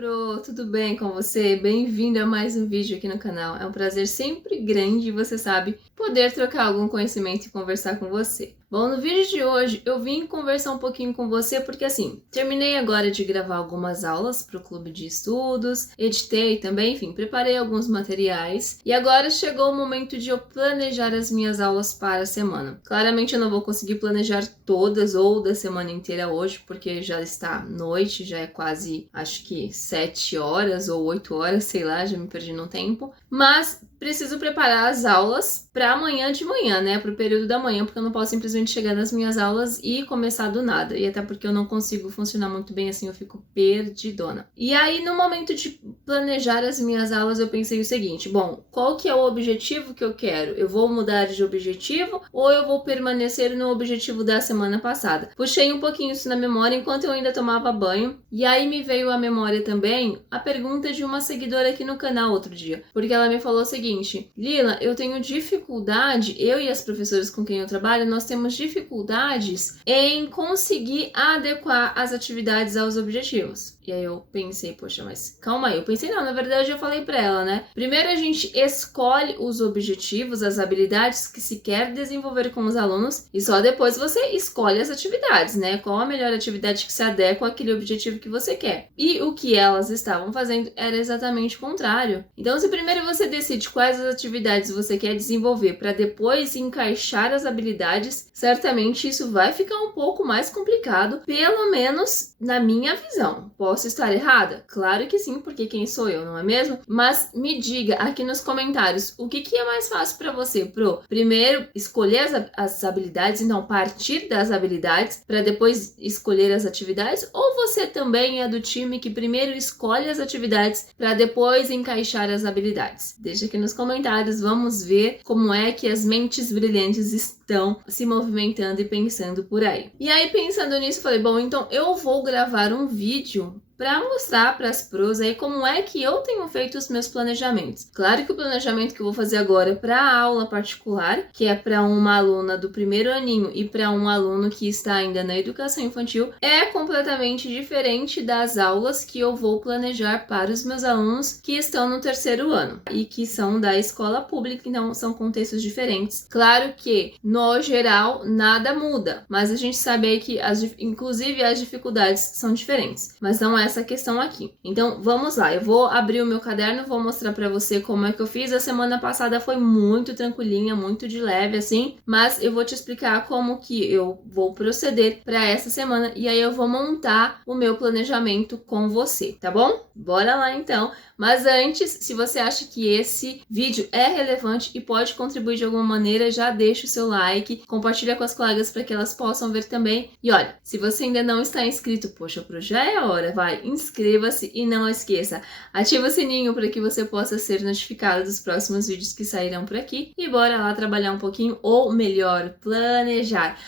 Pro! Tudo bem com você? Bem-vindo a mais um vídeo aqui no canal. É um prazer sempre grande, você sabe, poder trocar algum conhecimento e conversar com você. Bom, no vídeo de hoje eu vim conversar um pouquinho com você porque assim, terminei agora de gravar algumas aulas para o clube de estudos, editei também, enfim, preparei alguns materiais e agora chegou o momento de eu planejar as minhas aulas para a semana. Claramente eu não vou conseguir planejar todas ou da semana inteira hoje, porque já está noite, já é quase, acho que 7 horas ou 8 horas, sei lá, já me perdi no tempo, mas preciso preparar as aulas para amanhã de manhã, né, para o período da manhã, porque eu não posso simplesmente chegar nas minhas aulas e começar do nada, e até porque eu não consigo funcionar muito bem assim, eu fico perdidona. E aí, no momento de planejar as minhas aulas, eu pensei o seguinte, bom, qual que é o objetivo que eu quero? Eu vou mudar de objetivo ou eu vou permanecer no objetivo da semana passada? Puxei um pouquinho isso na memória enquanto eu ainda tomava banho, e aí me veio à memória também a pergunta de uma seguidora aqui no canal outro dia, porque ela me falou o seguinte, Lila, eu tenho dificuldade, eu e as professoras com quem eu trabalho, nós temos dificuldades em conseguir adequar as atividades aos objetivos. E aí eu pensei, poxa, mas calma aí. Eu pensei, não, na verdade eu falei pra ela, né? Primeiro a gente escolhe os objetivos, as habilidades que se quer desenvolver com os alunos e só depois você escolhe as atividades, né? Qual a melhor atividade que se adequa àquele objetivo que você quer. E o que elas estavam fazendo era exatamente o contrário. Então, se primeiro você decide quais as atividades você quer desenvolver para depois encaixar as habilidades, certamente isso vai ficar um pouco mais complicado, pelo menos na minha visão. Posso estar errada? Claro que sim, porque quem sou eu, não é mesmo? Mas me diga aqui nos comentários o que é mais fácil para você, Pro? Primeiro, escolher as habilidades, então partir das habilidades para depois escolher as atividades? Ou você também é do time que primeiro escolhe as atividades para depois encaixar as habilidades? Deixa aqui nos comentários, vamos ver como é que as mentes brilhantes estão se movimentando e pensando por aí. E aí, pensando nisso, falei, bom, então eu vou gravar um vídeo para mostrar para as pros aí como é que eu tenho feito os meus planejamentos. Claro que o planejamento que eu vou fazer agora para a aula particular, que é para uma aluna do primeiro aninho e para um aluno que está ainda na educação infantil, é completamente diferente das aulas que eu vou planejar para os meus alunos que estão no terceiro ano e que são da escola pública, então são contextos diferentes. Claro que, no geral, nada muda, mas a gente sabe aí que inclusive as dificuldades são diferentes, mas não é essa questão aqui. Então, vamos lá. Eu vou abrir o meu caderno, vou mostrar para você como é que eu fiz. A semana passada foi muito tranquilinha, muito de leve, assim, mas eu vou te explicar como que eu vou proceder para essa semana e aí eu vou montar o meu planejamento com você, tá bom? Bora lá, então. Mas antes, se você acha que esse vídeo é relevante e pode contribuir de alguma maneira, já deixa o seu like, compartilha com as colegas para que elas possam ver também. E olha, se você ainda não está inscrito, poxa, já é a hora, vai, inscreva-se e não esqueça, ativa o sininho para que você possa ser notificado dos próximos vídeos que sairão por aqui. E bora lá trabalhar um pouquinho, ou melhor, planejar.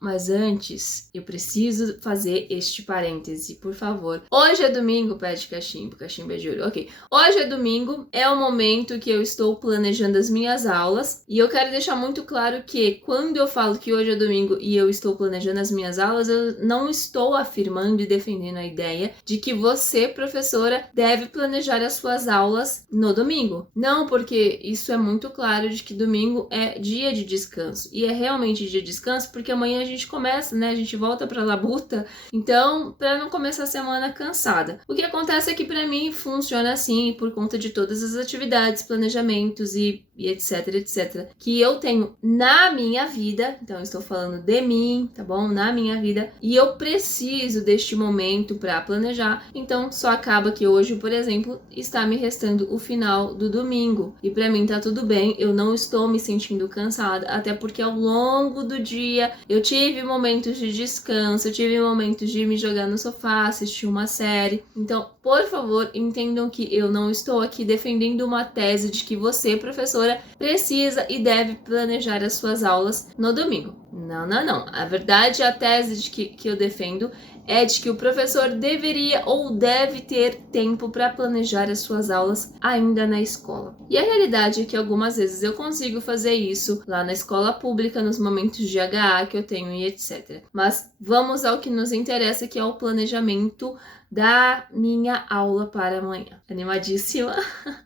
Mas antes, eu preciso fazer este parêntese, por favor. Hoje é domingo, pede cachimbo, cachimbo é de ouro, ok. Hoje é domingo, é o momento que eu estou planejando as minhas aulas. E eu quero deixar muito claro que quando eu falo que hoje é domingo e eu estou planejando as minhas aulas, eu não estou afirmando e defendendo a ideia de que você, professora, deve planejar as suas aulas no domingo. Não, porque isso é muito claro de que domingo é dia de descanso. E é realmente dia de descanso porque amanhã a gente começa, né? A gente volta pra labuta. Então, para não começar a semana cansada. O que acontece é que para mim funciona assim por conta de todas as atividades, planejamentos e etc, etc, que eu tenho na minha vida. Então, eu estou falando de mim, tá bom? Na minha vida. E eu preciso deste momento para planejar. Então, só acaba que hoje, por exemplo, está me restando o final do domingo. E para mim tá tudo bem. Eu não estou me sentindo cansada, até porque ao longo do dia eu tive momentos de descanso, eu tive momentos de me jogar no sofá, assistir uma série. Então, por favor, entendam que eu não estou aqui defendendo uma tese de que você, professora, precisa e deve planejar as suas aulas no domingo. Não, não, não. A verdade, a tese de que eu defendo é de que o professor deveria ou deve ter tempo para planejar as suas aulas ainda na escola. E a realidade é que algumas vezes eu consigo fazer isso lá na escola pública, nos momentos de HA que eu tenho e etc. Mas vamos ao que nos interessa, que é o planejamento da minha aula para amanhã. Animadíssima?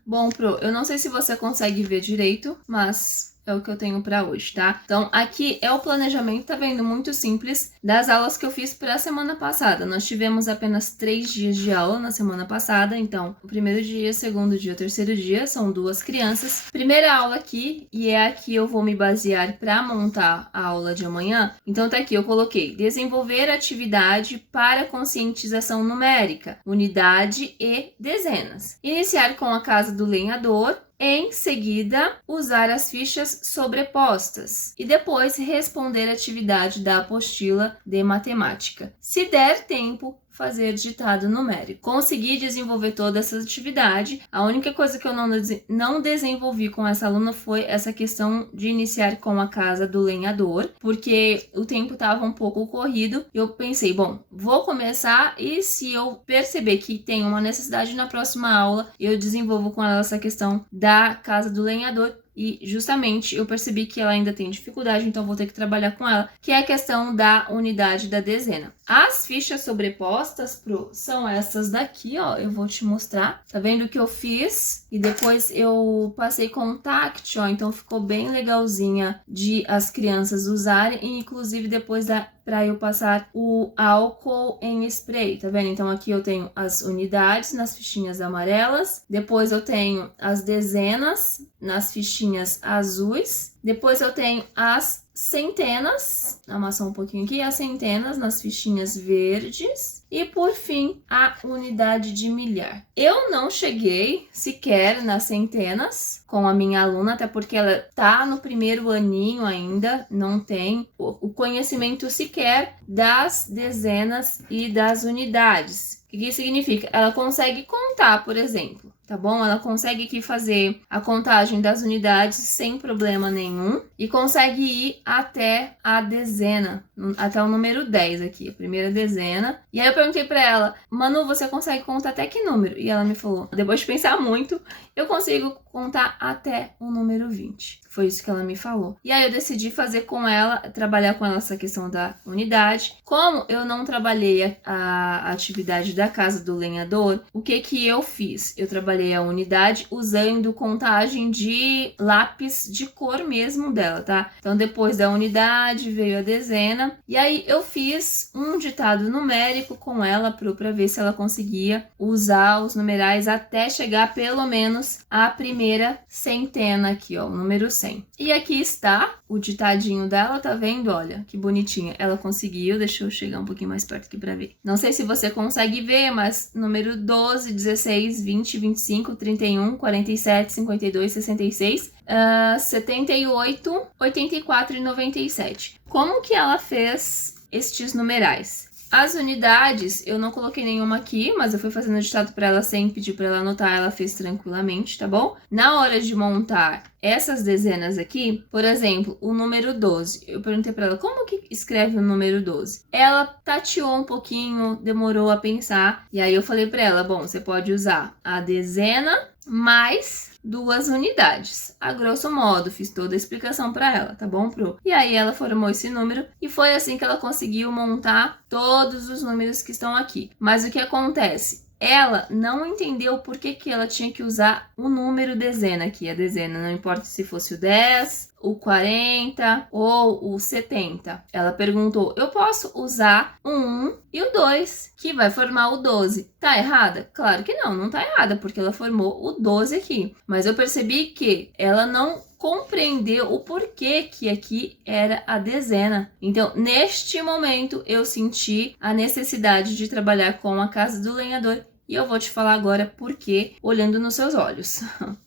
Bom, Pro, eu não sei se você consegue ver direito, mas é o que eu tenho para hoje, tá? Então, aqui é o planejamento, tá vendo? Muito simples, das aulas que eu fiz para a semana passada. Nós tivemos apenas 3 dias de aula na semana passada, então, o primeiro dia, segundo dia, o terceiro dia, são 2 crianças. Primeira aula aqui, e é aqui eu vou me basear para montar a aula de amanhã. Então, tá aqui, eu coloquei desenvolver atividade para conscientização numérica, unidade e dezenas. Iniciar com a casa do lenhador. Em seguida, usar as fichas sobrepostas e depois responder a atividade da apostila de matemática. Se der tempo, fazer ditado numérico. Consegui desenvolver toda essa atividade. A única coisa que eu não desenvolvi com essa aluna foi essa questão de iniciar com a casa do lenhador, porque o tempo estava um pouco corrido. Eu pensei, bom, vou começar e se eu perceber que tem uma necessidade na próxima aula, eu desenvolvo com ela essa questão da casa do lenhador. E justamente eu percebi que ela ainda tem dificuldade, então vou ter que trabalhar com ela, que é a questão da unidade da dezena. As fichas sobrepostas, Pro, são essas daqui, ó, eu vou te mostrar. Tá vendo o que eu fiz? E depois eu passei contact, ó, então ficou bem legalzinha de as crianças usarem, e inclusive depois para eu passar o álcool em spray, tá vendo? Então aqui eu tenho as unidades nas fichinhas amarelas, depois eu tenho as dezenas nas fichinhas azuis, depois eu tenho as centenas, amassar um pouquinho aqui, as centenas nas fichinhas verdes e por fim a unidade de milhar. Eu não cheguei sequer nas centenas com a minha aluna, até porque ela tá no primeiro aninho ainda, não tem o conhecimento sequer das dezenas e das unidades. O que significa? Ela consegue contar, por exemplo, tá bom? Ela consegue aqui fazer a contagem das unidades sem problema nenhum e consegue ir até a dezena, até o número 10 aqui, a primeira dezena. E aí eu perguntei pra ela, Manu, você consegue contar até que número? E ela me falou, depois de pensar muito, eu consigo contar até o número 20. Foi isso que ela me falou. E aí eu decidi fazer com ela, trabalhar com ela essa questão da unidade. Como eu não trabalhei a atividade da casa do lenhador, o que eu fiz? Eu trabalhei a unidade usando contagem de lápis de cor mesmo dela, tá? Então depois da unidade veio a dezena. E aí eu fiz um ditado numérico com ela para ver se ela conseguia usar os numerais até chegar pelo menos à primeira centena aqui, ó, o número 100. E aqui está o ditadinho dela, tá vendo? Olha, que bonitinha. Ela conseguiu, deixa eu chegar um pouquinho mais perto aqui pra ver. Não sei se você consegue ver, mas número 12, 16, 20, 25, 31, 47, 52, 66, 78, 84 e 97. Como que ela fez estes numerais? As unidades, eu não coloquei nenhuma aqui, mas eu fui fazendo o ditado para ela sem pedir para ela anotar, ela fez tranquilamente, tá bom? Na hora de montar essas dezenas aqui, por exemplo, o número 12, eu perguntei para ela, como que escreve o número 12? Ela tateou um pouquinho, demorou a pensar, e aí eu falei para ela, bom, você pode usar a dezena mais 2 unidades. A grosso modo, fiz toda a explicação para ela, tá bom, Pro? E aí ela formou esse número e foi assim que ela conseguiu montar todos os números que estão aqui. Mas o que acontece? Ela não entendeu por que ela tinha que usar o número dezena aqui, a dezena, não importa se fosse o 10, o 40 ou o 70. Ela perguntou, eu posso usar o 1 e o 2, que vai formar o 12. Tá errada? Claro que não, não tá errada, porque ela formou o 12 aqui. Mas eu percebi que ela não compreendeu o porquê que aqui era a dezena. Então, neste momento, eu senti a necessidade de trabalhar com a casa do lenhador e eu vou te falar agora por quê, olhando nos seus olhos.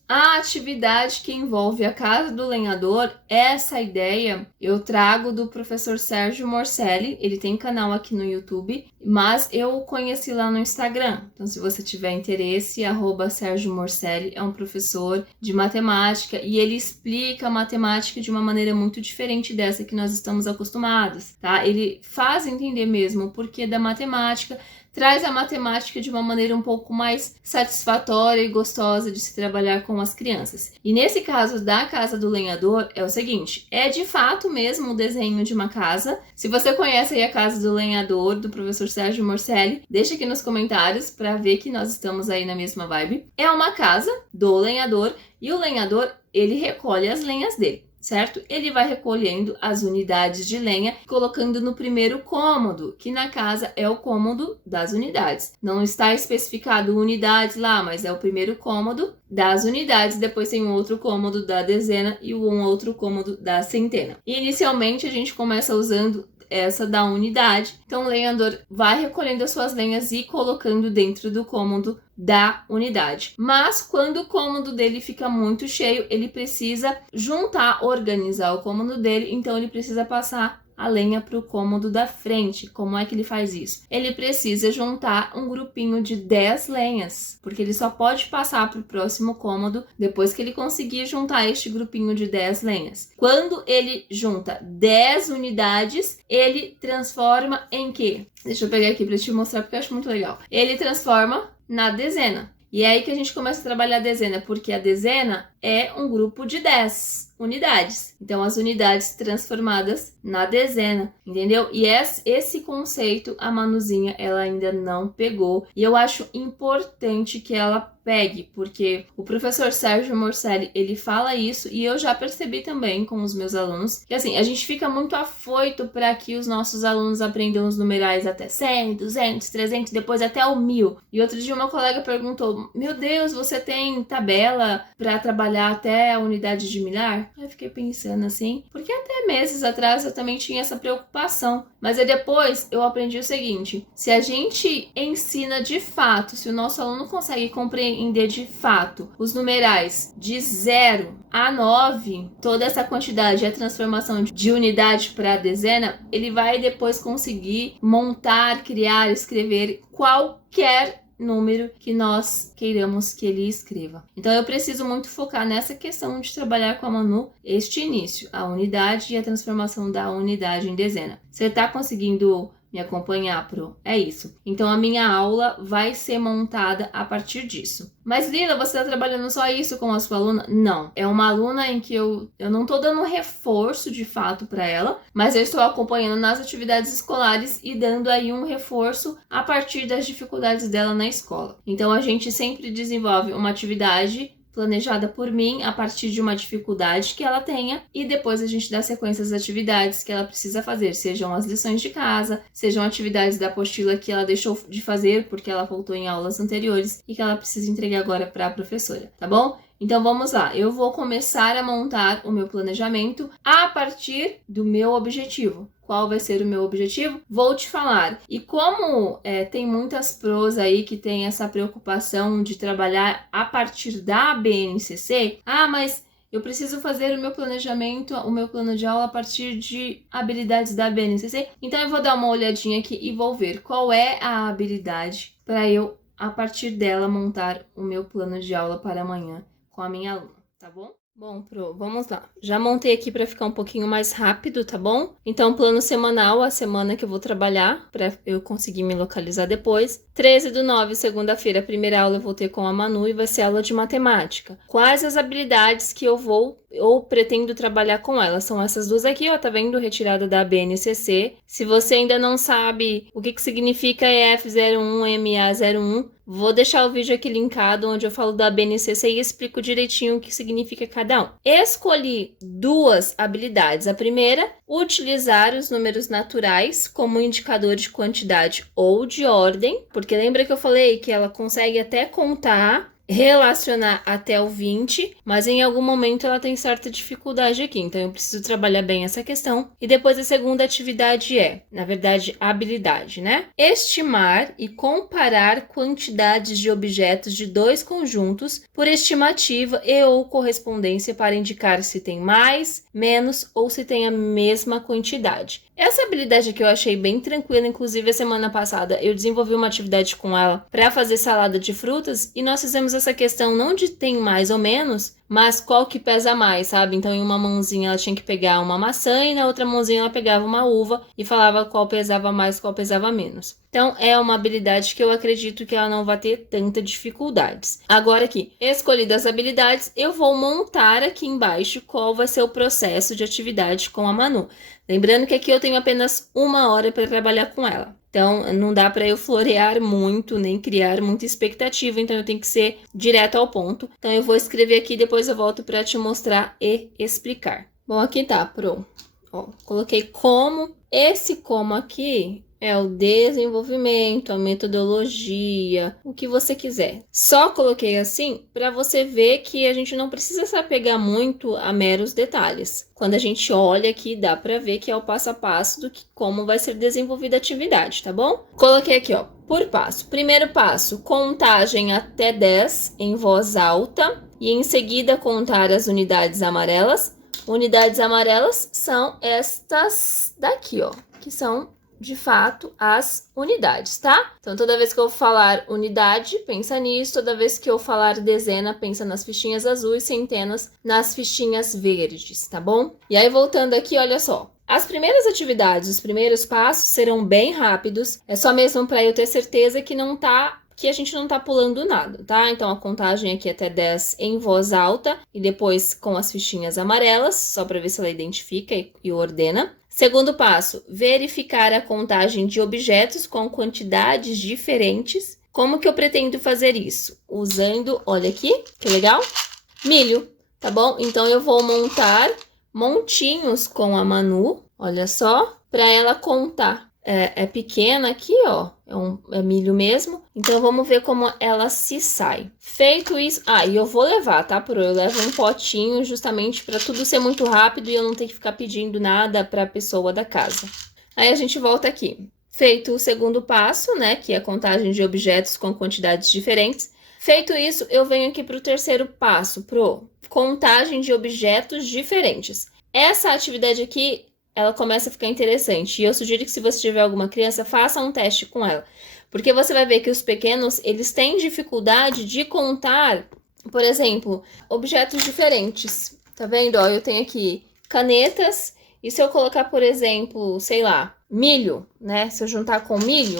A atividade que envolve a casa do lenhador, essa ideia eu trago do professor Sérgio Morcelli, ele tem canal aqui no YouTube, mas eu o conheci lá no Instagram. Então, se você tiver interesse, @Sérgio Morcelli é um professor de matemática e ele explica a matemática de uma maneira muito diferente dessa que nós estamos acostumados, tá? Ele faz entender mesmo o porquê da matemática, traz a matemática de uma maneira um pouco mais satisfatória e gostosa de se trabalhar com as crianças. E nesse caso da Casa do Lenhador é o seguinte, é de fato mesmo o desenho de uma casa. Se você conhece aí a Casa do Lenhador, do professor Sérgio Morcelli, deixa aqui nos comentários para ver que nós estamos aí na mesma vibe. É uma casa do lenhador e o lenhador, ele recolhe as lenhas dele, certo? Ele vai recolhendo as unidades de lenha, colocando no primeiro cômodo, que na casa é o cômodo das unidades. Não está especificado unidades lá, mas é o primeiro cômodo das unidades, depois tem um outro cômodo da dezena e um outro cômodo da centena. E inicialmente a gente começa usando essa da unidade. Então o lenhador vai recolhendo as suas lenhas e colocando dentro do cômodo da unidade. Mas quando o cômodo dele fica muito cheio, ele precisa juntar, organizar o cômodo dele, então ele precisa passar a lenha para o cômodo da frente. Como é que ele faz isso? Ele precisa juntar um grupinho de 10 lenhas, porque ele só pode passar para o próximo cômodo depois que ele conseguir juntar este grupinho de 10 lenhas. Quando ele junta 10 unidades, ele transforma em quê? Deixa eu pegar aqui para te mostrar porque eu acho muito legal. Ele transforma na dezena. E é aí que a gente começa a trabalhar a dezena, porque a dezena é um grupo de 10 unidades. Então, as unidades transformadas na dezena, entendeu? E esse conceito a Manuzinha, ela ainda não pegou. E eu acho importante que ela pegue, porque o professor Sérgio Morcelli, ele fala isso e eu já percebi também com os meus alunos, que assim, a gente fica muito afoito para que os nossos alunos aprendam os numerais até 100, 200, 300, depois até o 1000. E outro dia uma colega perguntou, meu Deus, você tem tabela para trabalhar até a unidade de milhar? Eu fiquei pensando assim, porque até meses atrás eu também tinha essa preocupação. Mas aí depois eu aprendi o seguinte, se a gente ensina de fato, se o nosso aluno consegue compreender de fato os numerais de 0 a 9, toda essa quantidade, a transformação de unidade para dezena, ele vai depois conseguir montar, criar, escrever qualquer número que nós queiramos que ele escreva. Então eu preciso muito focar nessa questão de trabalhar com a Manu este início, a unidade e a transformação da unidade em dezena. Você está conseguindo me acompanhar, Pro? É isso. Então a minha aula vai ser montada a partir disso. Mas Lila, você está trabalhando só isso com a sua aluna? Não. É uma aluna em que eu não estou dando reforço de fato para ela, mas eu estou acompanhando nas atividades escolares e dando aí um reforço a partir das dificuldades dela na escola. Então a gente sempre desenvolve uma atividade planejada por mim a partir de uma dificuldade que ela tenha e depois a gente dá sequência às atividades que ela precisa fazer, sejam as lições de casa, sejam atividades da apostila que ela deixou de fazer porque ela voltou em aulas anteriores e que ela precisa entregar agora para a professora, tá bom? Então vamos lá, eu vou começar a montar o meu planejamento a partir do meu objetivo. Qual vai ser o meu objetivo? Vou te falar. E como tem muitas pros aí que tem essa preocupação de trabalhar a partir da BNCC, mas eu preciso fazer o meu planejamento, o meu plano de aula a partir de habilidades da BNCC. Então eu vou dar uma olhadinha aqui e vou ver qual é a habilidade para eu, a partir dela, montar o meu plano de aula para amanhã com a minha aluna, tá bom? Bom, Pro, vamos lá. Já montei aqui para ficar um pouquinho mais rápido, tá bom? Então, plano semanal, a semana que eu vou trabalhar, para eu conseguir me localizar depois. 13/9, segunda-feira, a primeira aula eu vou ter com a Manu e vai ser aula de matemática. Quais as habilidades que eu vou ou pretendo trabalhar com ela? São essas duas aqui, ó, tá vendo? Retirada da BNCC. Se você ainda não sabe o que significa EF01, MA01, vou deixar o vídeo aqui linkado onde eu falo da BNCC e explico direitinho o que significa cada um. Escolhi duas habilidades. A primeira, utilizar os números naturais como indicador de quantidade ou de ordem, porque lembra que eu falei que ela consegue até contar, relacionar até o 20, mas em algum momento ela tem certa dificuldade aqui, então eu preciso trabalhar bem essa questão. E depois a segunda atividade na verdade, habilidade, né? Estimar e comparar quantidades de objetos de dois conjuntos por estimativa e ou correspondência para indicar se tem mais, menos ou se tem a mesma quantidade. Essa habilidade aqui eu achei bem tranquila, inclusive a semana passada eu desenvolvi uma atividade com ela para fazer salada de frutas e nós fizemos essa questão não de tem mais ou menos, mas qual que pesa mais, sabe? Então, em uma mãozinha ela tinha que pegar uma maçã e na outra mãozinha ela pegava uma uva e falava qual pesava mais, qual pesava menos. Então, é uma habilidade que eu acredito que ela não vai ter tanta dificuldades. Agora aqui, escolhidas as habilidades, eu vou montar aqui embaixo qual vai ser o processo de atividade com a Manu. Lembrando que aqui eu tenho apenas 1 hora para trabalhar com ela. Então, não dá para eu florear muito, nem criar muita expectativa, então eu tenho que ser direto ao ponto. Então, eu vou escrever aqui, depois eu volto para te mostrar e explicar. Bom, aqui tá, pronto. Ó, coloquei como. Esse como aqui é o desenvolvimento, a metodologia, o que você quiser. Só coloquei assim para você ver que a gente não precisa se apegar muito a meros detalhes. Quando a gente olha aqui, dá para ver que é o passo a passo do que como vai ser desenvolvida a atividade, tá bom? Coloquei aqui, ó, por passo. Primeiro passo, contagem até 10 em voz alta e em seguida contar as unidades amarelas. Unidades amarelas são estas daqui, ó, que são de fato as unidades, tá? Então, toda vez que eu falar unidade, pensa nisso. Toda vez que eu falar dezena, pensa nas fichinhas azuis, centenas nas fichinhas verdes, tá bom? E aí, voltando aqui, olha só. As primeiras atividades, os primeiros passos serão bem rápidos. É só mesmo para eu ter certeza que a gente não tá pulando nada, tá? Então, a contagem aqui é até 10 em voz alta e depois com as fichinhas amarelas, só para ver se ela identifica e ordena. Segundo passo, verificar a contagem de objetos com quantidades diferentes. Como que eu pretendo fazer isso? Usando, olha aqui, que legal, milho, tá bom? Então, eu vou montar montinhos com a Manu, olha só, para ela contar. É pequena aqui, ó, é milho mesmo. Então, vamos ver como ela se sai. Feito isso... e eu vou levar, tá, Pro? Eu levo um potinho justamente para tudo ser muito rápido e eu não ter que ficar pedindo nada para a pessoa da casa. Aí, a gente volta aqui. Feito o segundo passo, né, que é a contagem de objetos com quantidades diferentes. Feito isso, eu venho aqui para o terceiro passo, Pro. Contagem de objetos diferentes. Essa atividade aqui, ela começa a ficar interessante. E eu sugiro que se você tiver alguma criança, faça um teste com ela. Porque você vai ver que os pequenos, eles têm dificuldade de contar, por exemplo, objetos diferentes. Tá vendo? Ó, eu tenho aqui canetas. E se eu colocar, por exemplo, sei lá, milho, né? Se eu juntar com milho,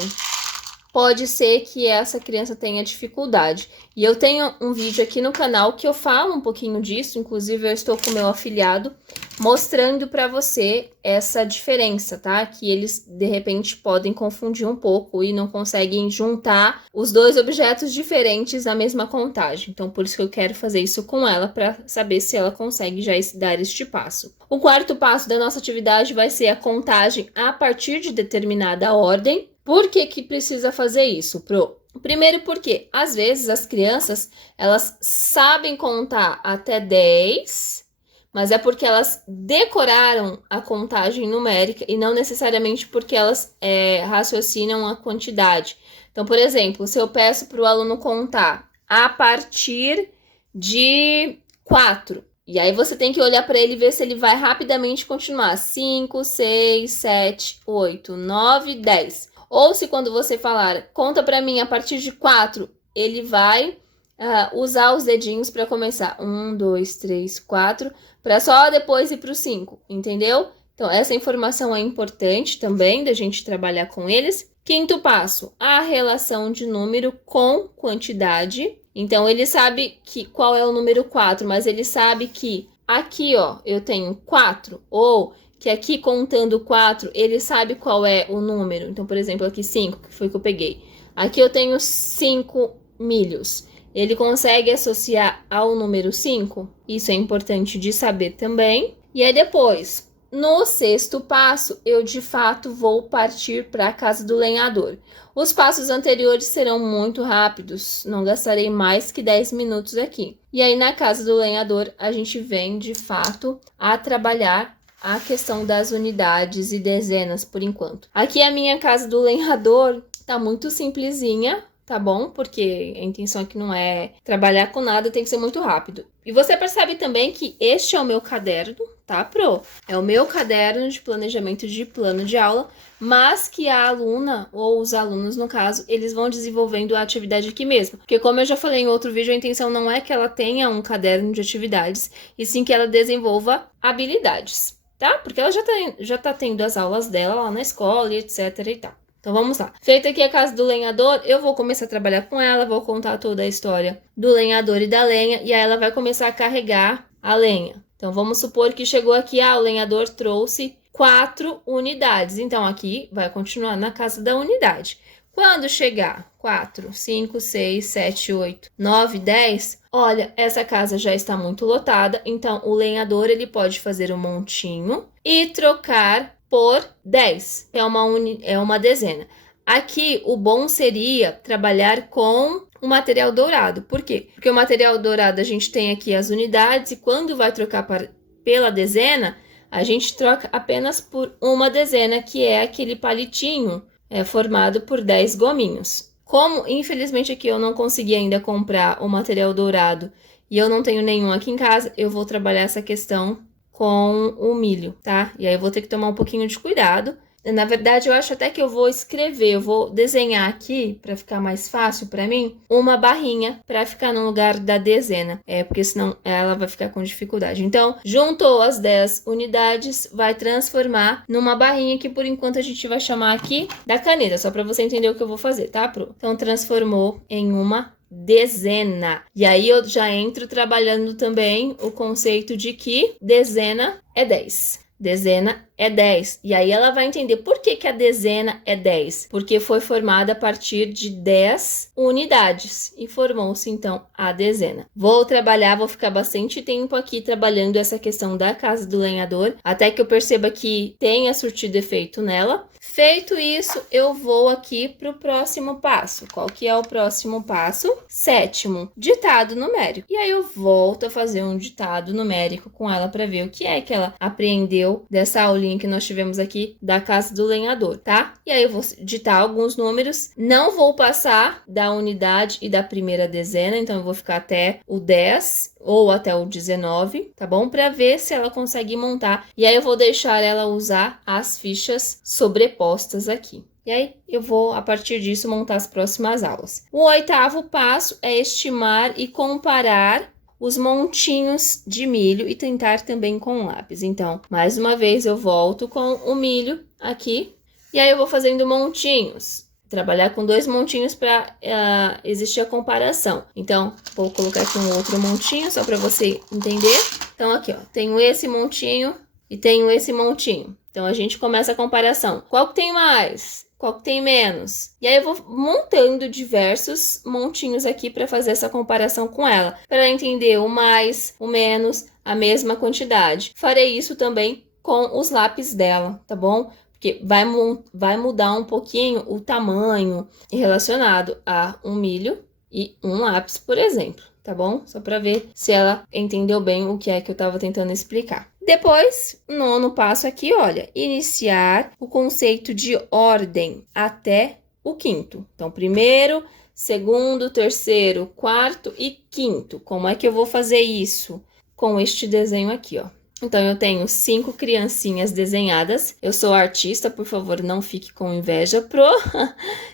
pode ser que essa criança tenha dificuldade. E eu tenho um vídeo aqui no canal que eu falo um pouquinho disso, inclusive eu estou com o meu afiliado, mostrando para você essa diferença, tá? Que eles, de repente, podem confundir um pouco e não conseguem juntar os dois objetos diferentes na mesma contagem. Então, por isso que eu quero fazer isso com ela, para saber se ela consegue já dar este passo. O quarto passo da nossa atividade vai ser a contagem a partir de determinada ordem. Por que que precisa fazer isso, Pro? Primeiro porque, às vezes, as crianças, elas sabem contar até 10, mas é porque elas decoraram a contagem numérica e não necessariamente porque elas raciocinam a quantidade. Então, por exemplo, se eu peço para o aluno contar a partir de 4, e aí você tem que olhar para ele e ver se ele vai rapidamente continuar. 5, 6, 7, 8, 9, 10. Ou se quando você falar, conta para mim a partir de 4, ele vai usar os dedinhos para começar. 1, 2, 3, 4, para só depois ir para o 5, entendeu? Então, essa informação é importante também da gente trabalhar com eles. Quinto passo, a relação de número com quantidade. Então, ele sabe qual é o número 4, mas ele sabe que aqui, ó, eu tenho 4, ou que aqui contando 4, ele sabe qual é o número. Então, por exemplo, aqui 5, que foi que eu peguei. Aqui eu tenho 5 milhos. Ele consegue associar ao número 5? Isso é importante de saber também. E aí depois, no sexto passo, eu de fato vou partir para a casa do lenhador. Os passos anteriores serão muito rápidos, não gastarei mais que 10 minutos aqui. E aí na casa do lenhador, a gente vem de fato a trabalhar a questão das unidades e dezenas por enquanto. Aqui a minha casa do lenhador tá muito simplesinha, tá bom? Porque a intenção aqui não é trabalhar com nada, tem que ser muito rápido. E você percebe também que este é o meu caderno, tá, Pro? É o meu caderno de planejamento de plano de aula, mas que a aluna, ou os alunos no caso, eles vão desenvolvendo a atividade aqui mesmo. Porque como eu já falei em outro vídeo, a intenção não é que ela tenha um caderno de atividades, e sim que ela desenvolva habilidades, tá? Porque ela já tá tendo as aulas dela lá na escola e etc e tal. Então vamos lá. Feita aqui a casa do lenhador, eu vou começar a trabalhar com ela, vou contar toda a história do lenhador e da lenha, e aí ela vai começar a carregar a lenha. Então vamos supor que chegou aqui, o lenhador trouxe 4 unidades. Então aqui vai continuar na casa da unidade. Quando chegar 4, 5, 6, 7, 8, 9, 10, olha, essa casa já está muito lotada, então o lenhador ele pode fazer um montinho e trocar por 10, é uma dezena. Aqui, o bom seria trabalhar com o material dourado. Por quê? Porque o material dourado, a gente tem aqui as unidades, e quando vai trocar pela dezena, a gente troca apenas por uma dezena, que é aquele palitinho formado por 10 gominhos. Como, infelizmente, aqui eu não consegui ainda comprar o material dourado, e eu não tenho nenhum aqui em casa, eu vou trabalhar essa questão com o milho, tá? E aí eu vou ter que tomar um pouquinho de cuidado. Na verdade, eu acho até que eu vou desenhar aqui, para ficar mais fácil para mim, uma barrinha para ficar no lugar da dezena. Porque senão ela vai ficar com dificuldade. Então, juntou as 10 unidades, vai transformar numa barrinha que por enquanto a gente vai chamar aqui da caneta, só para você entender o que eu vou fazer, tá, Pro? Então, transformou em uma dezena. E aí eu já entro trabalhando também o conceito de que dezena é 10. Dezena é 10. E aí ela vai entender por que a dezena é 10. Porque foi formada a partir de 10 unidades. E formou-se, então, a dezena. Vou ficar bastante tempo aqui trabalhando essa questão da casa do lenhador, até que eu perceba que tenha surtido efeito nela. Feito isso, eu vou aqui para o próximo passo. Qual que é o próximo passo? 7º, ditado numérico. E aí eu volto a fazer um ditado numérico com ela para ver o que é que ela aprendeu dessa aulinha que nós tivemos aqui da casa do lenhador, tá? E aí eu vou ditar alguns números. Não vou passar da unidade e da primeira dezena, então eu vou ficar até o 10 ou até o 19, tá bom? Para ver se ela consegue montar. E aí eu vou deixar ela usar as fichas sobrepostas aqui. E aí eu vou, a partir disso, montar as próximas aulas. O 8º passo é estimar e comparar os montinhos de milho e tentar também com lápis. Então, mais uma vez eu volto com o milho aqui. E aí eu vou fazendo montinhos. Trabalhar com 2 montinhos para existir a comparação. Então, vou colocar aqui um outro montinho, só para você entender. Então, aqui, ó, tenho esse montinho e tenho esse montinho. Então, a gente começa a comparação. Qual que tem mais? Qual que tem menos? E aí, eu vou montando diversos montinhos aqui para fazer essa comparação com ela. Para entender o mais, o menos, a mesma quantidade. Farei isso também com os lápis dela, tá bom? Porque vai mudar um pouquinho o tamanho relacionado a um milho e um lápis, por exemplo, tá bom? Só para ver se ela entendeu bem o que é que eu estava tentando explicar. Depois, 9º passo aqui, olha, iniciar o conceito de ordem até o 5º. Então, 1º, 2º, 3º, 4º e 5º. Como é que eu vou fazer isso? Com este desenho aqui, ó. Então, eu tenho 5 criancinhas desenhadas. Eu sou artista, por favor, não fique com inveja, Pro.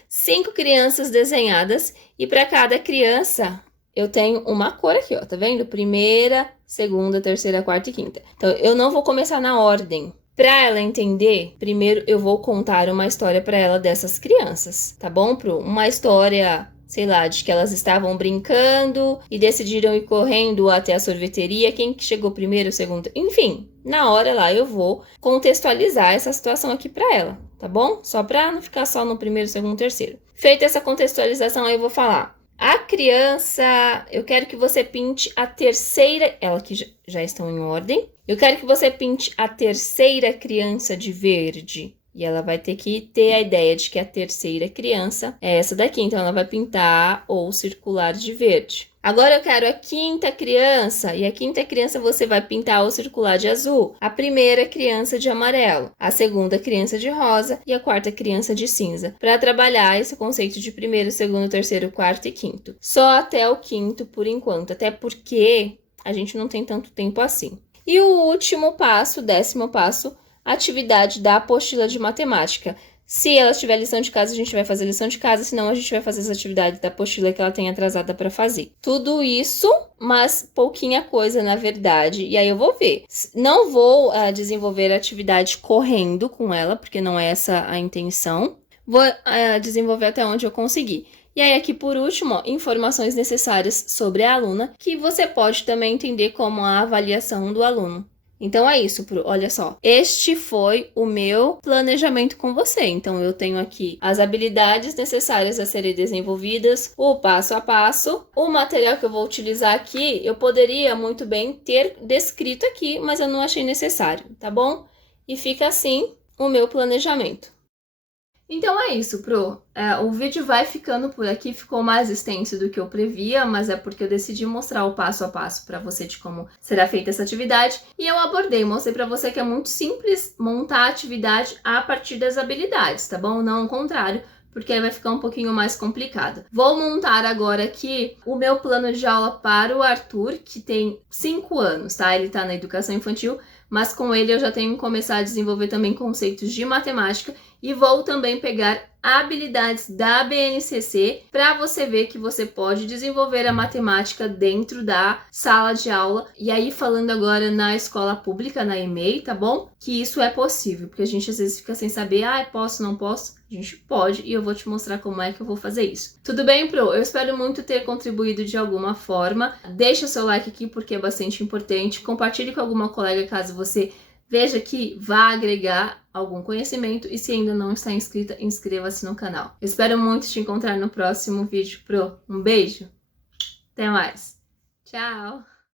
5 crianças desenhadas. E para cada criança, eu tenho uma cor aqui, ó. Tá vendo? 1ª, 2ª, 3ª, 4ª e 5ª. Então, eu não vou começar na ordem. Para ela entender, primeiro eu vou contar uma história para ela dessas crianças, tá bom, Pro? Uma história, sei lá, de que elas estavam brincando e decidiram ir correndo até a sorveteria. Quem que chegou primeiro, segundo? Enfim, na hora lá eu vou contextualizar essa situação aqui para ela, tá bom? Só para não ficar só no 1º, 2º, 3º. Feita essa contextualização, aí eu vou falar. A criança, eu quero que você pinte a 3ª, ela que já estão em ordem. Eu quero que você pinte a 3ª criança de verde. E ela vai ter que ter a ideia de que a terceira criança é essa daqui. Então, ela vai pintar ou circular de verde. Agora eu quero a quinta criança, e a quinta criança você vai pintar ou circular de azul. A primeira criança de amarelo, a segunda criança de rosa e a quarta criança de cinza. Para trabalhar esse conceito de primeiro, segundo, terceiro, quarto e quinto. Só até o quinto por enquanto, até porque a gente não tem tanto tempo assim. E o último passo, 10º passo, atividade da apostila de matemática. Se ela tiver lição de casa, a gente vai fazer lição de casa, senão a gente vai fazer as atividades da apostila que ela tem atrasada para fazer. Tudo isso, mas pouquinha coisa na verdade, e aí eu vou ver. Não vou desenvolver a atividade correndo com ela, porque não é essa a intenção. Vou desenvolver até onde eu conseguir. E aí aqui por último, ó, informações necessárias sobre a aluna, que você pode também entender como a avaliação do aluno. Então é isso, olha só, este foi o meu planejamento com você. Então eu tenho aqui as habilidades necessárias a serem desenvolvidas, o passo a passo, o material que eu vou utilizar aqui, eu poderia muito bem ter descrito aqui, mas eu não achei necessário, tá bom? E fica assim o meu planejamento. Então é isso, o vídeo vai ficando por aqui, ficou mais extenso do que eu previa, mas é porque eu decidi mostrar o passo a passo para você de como será feita essa atividade. E eu mostrei para você que é muito simples montar a atividade a partir das habilidades, tá bom? Não ao contrário, porque aí vai ficar um pouquinho mais complicado. Vou montar agora aqui o meu plano de aula para o Arthur, que tem 5 anos, tá? Ele tá na educação infantil, mas com ele eu já tenho que começar a desenvolver também conceitos de matemática e vou também pegar habilidades da BNCC para você ver que você pode desenvolver a matemática dentro da sala de aula. E aí falando agora na escola pública, na EMEI, tá bom? Que isso é possível, porque a gente às vezes fica sem saber, posso, não posso? A gente pode e eu vou te mostrar como é que eu vou fazer isso. Tudo bem, Pro? Eu espero muito ter contribuído de alguma forma. Deixa o seu like aqui porque é bastante importante. Compartilhe com alguma colega caso você veja que vai agregar algum conhecimento e se ainda não está inscrita, inscreva-se no canal. Eu espero muito te encontrar no próximo vídeo, Pro. Um beijo, até mais, tchau!